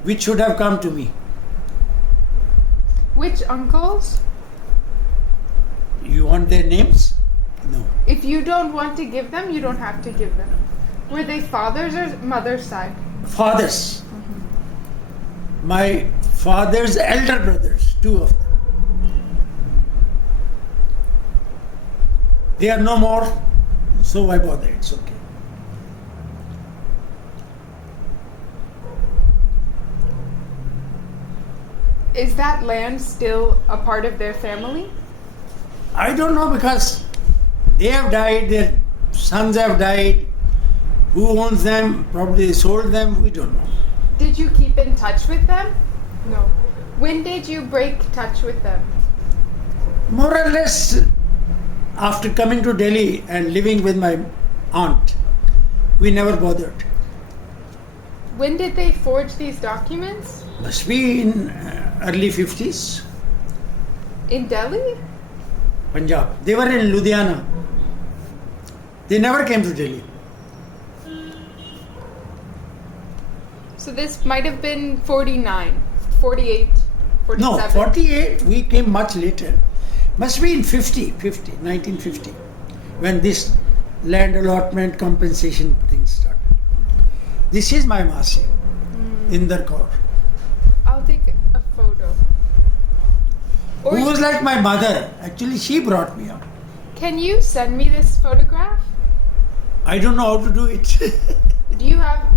which should have come to me. Which uncles? You want their names? No. If you don't want to give them, you don't have to give them. Were they father's or mother's side? Fathers. My father's elder brothers, two of them. They are no more, so why bother? It's okay. Is that land still a part of their family? I don't know, because they have died, their sons have died. Who owns them? Probably they sold them, we don't know. Did you keep in touch with them? No. When did you break touch with them? More or less after coming to Delhi and living with my aunt. We never bothered. When did they forge these documents? Must be in early 50s. In Delhi? Punjab. They were in Ludhiana. They never came to Delhi. So this might have been 49, 48, 47. No, 48, we came much later. Must be in 1950, when this land allotment compensation thing started. This is my Masi, Inder Kaur, I'll take a photo. Or who was like my mother. Actually, she brought me up. can you send me this photograph? I don't know how to do it. Do you have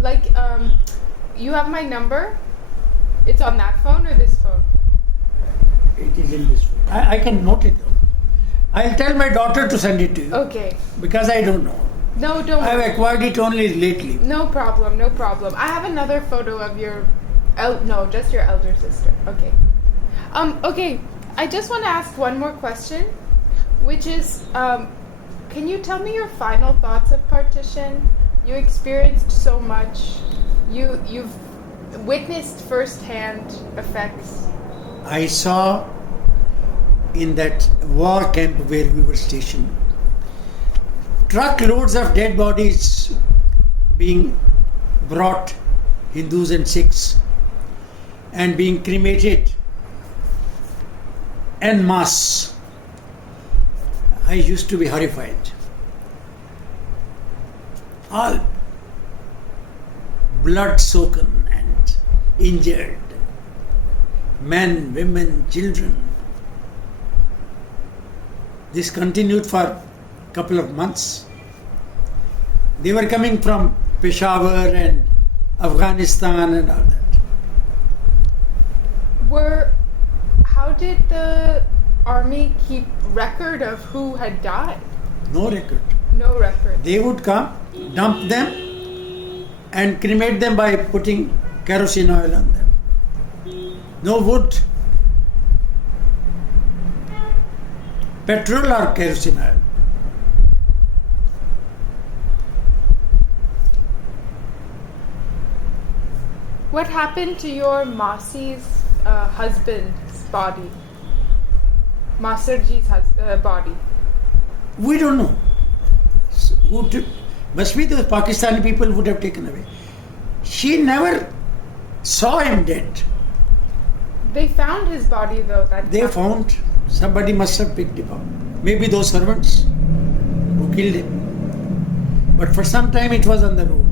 you have my number? It's on that phone or this phone? It is in this way. I can note it though. I'll tell my daughter to send it to you. Okay. Because I don't know. No, don't I have worry. acquired it only lately. No problem, no problem. I have another photo of your just your elder sister. Okay. Okay. I just want to ask one more question, which is can you tell me your final thoughts of partition? You experienced so much. You've witnessed firsthand effects. I saw in that war camp where we were stationed, truckloads of dead bodies being brought, Hindus and Sikhs, and being cremated en masse. I used to be horrified. All blood-soaked and injured, men, women, children. This continued for a couple of months. They were coming from Peshawar and Afghanistan and all that. How did the army keep record of who had died? No record. No record. They would come, dump them, and cremate them by putting kerosene oil on them. No wood. Petrol or kerosene oil. What happened to your Masi's husband's body? Masarji's body? We don't know. Must be the Pakistani people would have taken away. She never saw him dead. They found his body though. They found, somebody must have picked him up. Maybe those servants who killed him. But for some time it was on the road.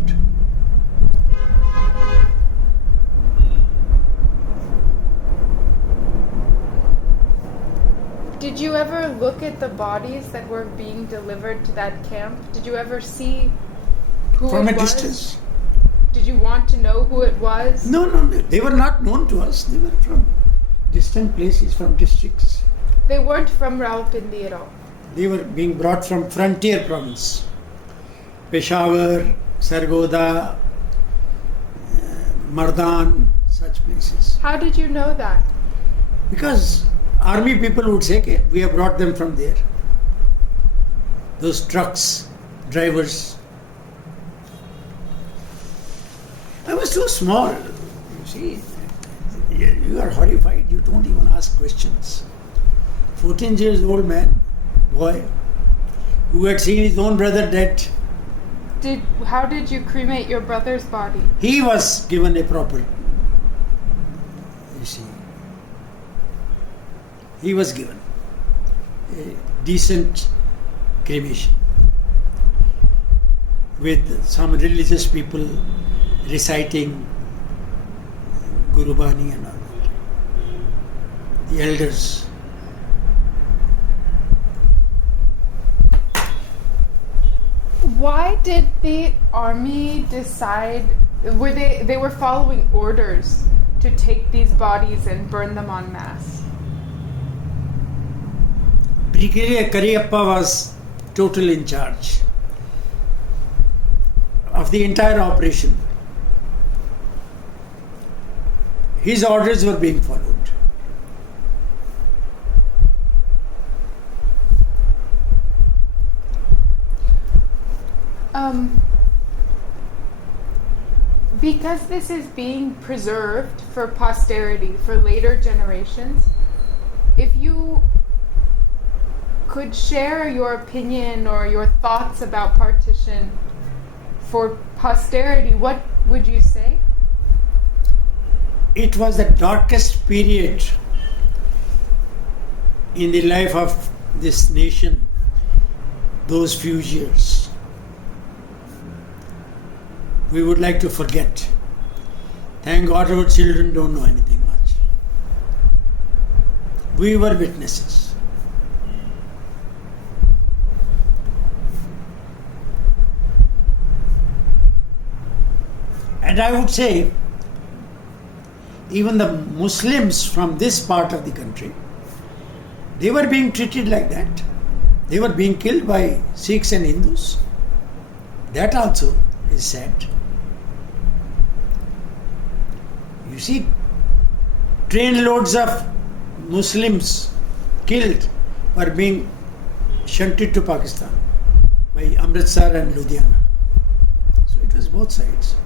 Did you ever look at the bodies that were being delivered to that camp? Did you ever see who From it a was? distance. Did you want to know who it was? No, they were not known to us. They were from distant places, from districts. They weren't from Rawalpindi at all. They were being brought from frontier province. Peshawar, Sargodha, Mardan, such places. How did you know that? Because army people would say, okay, we have brought them from there. Those trucks, drivers. I was too small. You see, you are horrified. You don't even ask questions. 14 years old man, boy, who had seen his own brother dead. How did you cremate your brother's body? He was given a proper, you see, he was given a decent cremation with some religious people reciting Guru Bani and all that. The elders. Why did the army decide? They were following orders to take these bodies and burn them en masse? Brigadier Kariyappa was total in charge of the entire operation. His orders were being followed. Because this is being preserved for posterity, for later generations, if you could share your opinion or your thoughts about partition for posterity, what would you say? It was the darkest period in the life of this nation, those few years. We would like to forget. Thank God our children don't know anything much. We were witnesses. And I would say, even the Muslims from this part of the country, they were being treated like that. They were being killed by Sikhs and Hindus. That also is sad. You see, train loads of Muslims killed were being shunted to Pakistan by Amritsar and Ludhiana. both sides.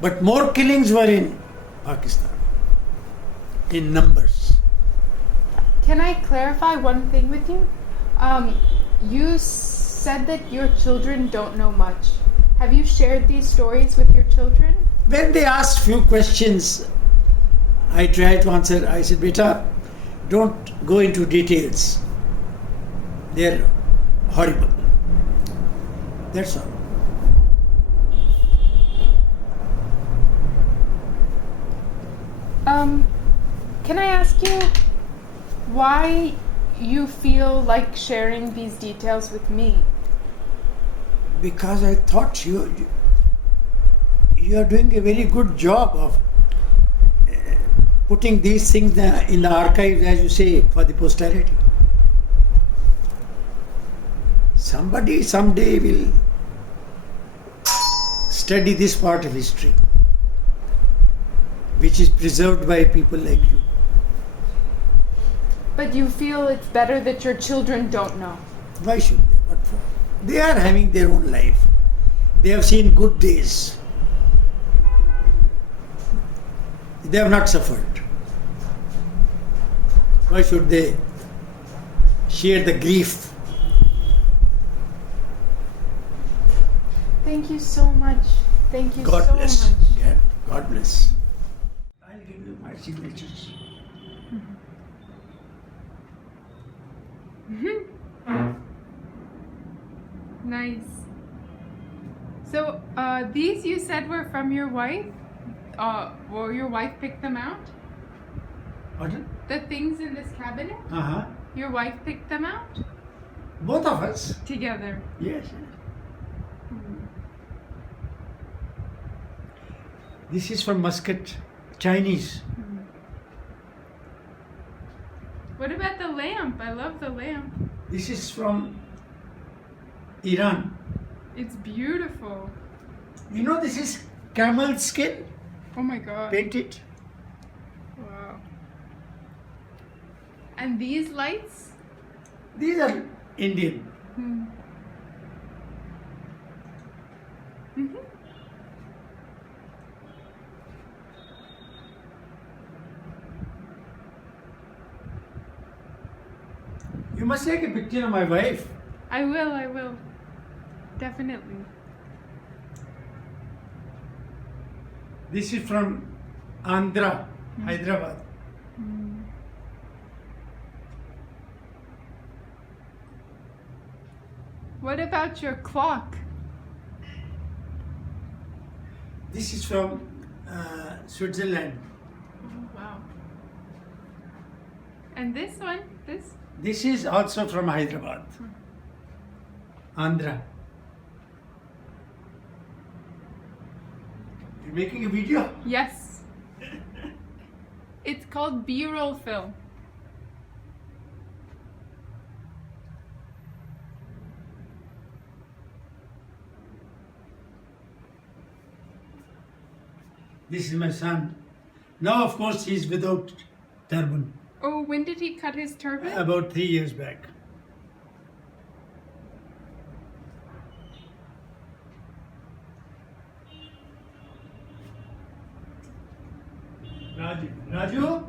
But more killings were in Pakistan, in numbers. Can I clarify one thing with you? You said that your children don't know much. Have you shared these stories with your children? When they asked few questions, I tried to answer. I said, Beta, don't go into details. They're horrible. That's all. Can I ask you why you feel like sharing these details with me? Because I thought you are doing a very good job of putting these things in the archives, as you say, for the posterity. Somebody someday will study this part of history, which is preserved by people like you. But you feel it's better that your children don't know. Why should they? What for? They are having their own life. They have seen good days. They have not suffered. Why should they share the grief? Thank you so much. Thank you God so bless. much. Yeah, God bless. I'll give you my signatures. Nice. So, these you said were from your wife? Or your wife picked them out? Pardon? The things in this cabinet? Uh-huh. Your wife picked them out? Both of us. Together. Yes. This is from Muscat, Chinese. What about the lamp? I love the lamp. This is from Iran. It's beautiful. You know, this is camel skin Oh my god. painted. Wow. And these lights? These are Indian. You must take a picture of my wife. I will. Definitely. This is from Andhra, Hyderabad. What about your clock? This is from Switzerland. Oh, wow. And this one? This? This is also from Hyderabad, Andhra. You're making a video? Yes. It's called B-roll film. This is my son. Now, of course, he's without turban. Oh, when did he cut his turban? About 3 years back. Raju?